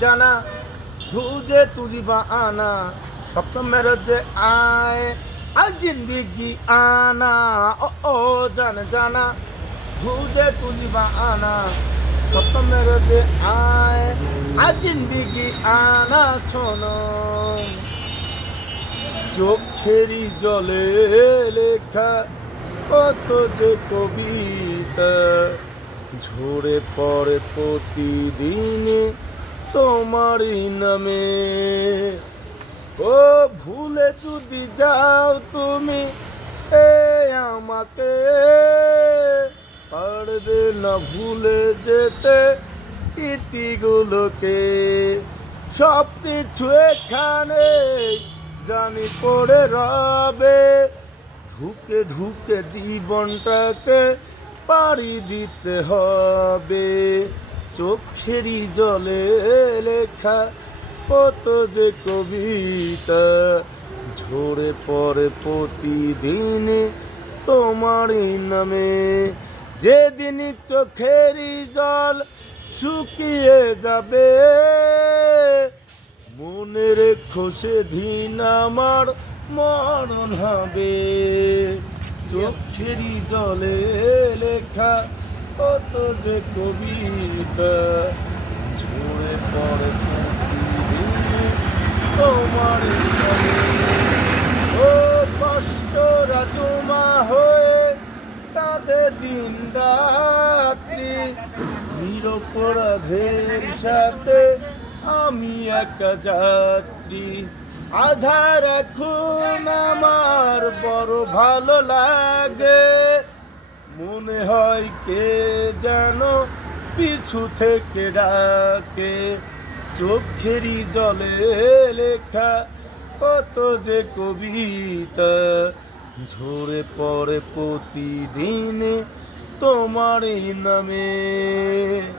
जाना तुझे तुझी बहाना स्वप्न मेरे जे आए आज जिंदगी आना ओ जाना तुझे तुझी बहाना स्वप्न मेरे जे आए आज जिंदगी आना छोनो চোখেরই জলে লেখা কত যে কবিতা ঝরে পড়ে প্রতিদিনে তোমারই নামে ও ভুলে যদি যাও তুমি আমাকে পারবে না ভুলে যেতে স্মৃতিগুলোকে সব কিছু এখানে জানি পড়ে রবে ধুকে ধুকে জীবনটাকে পাড়ি দিতে হবে চোখেরই জলে লেখা কত যে কবিতা ঝরে পড়ে প্রতিদিন তোমারই নামে যেদিন চোখেরই জল শুকিয়ে যাবে মনে রেখো সেদিন আমার মরণ হবে চোখেরই জলে লেখা কত যে কবিতা ঝরে পড়ে প্রতিদিন তোমার ও কষ্টরা জমা হয়ে কাঁদে দিন রাত্রি নিরপরাধের সাথে আমি একা যাত্রী আধার এখন আমার বড় ভালো লাগে মনে হয় কে যেন পিছু থেকে ডাকে চোখেরই জলে লেখা কত যে কবিতা ঝরে পড়ে প্রতিদিন তোমারই নামে।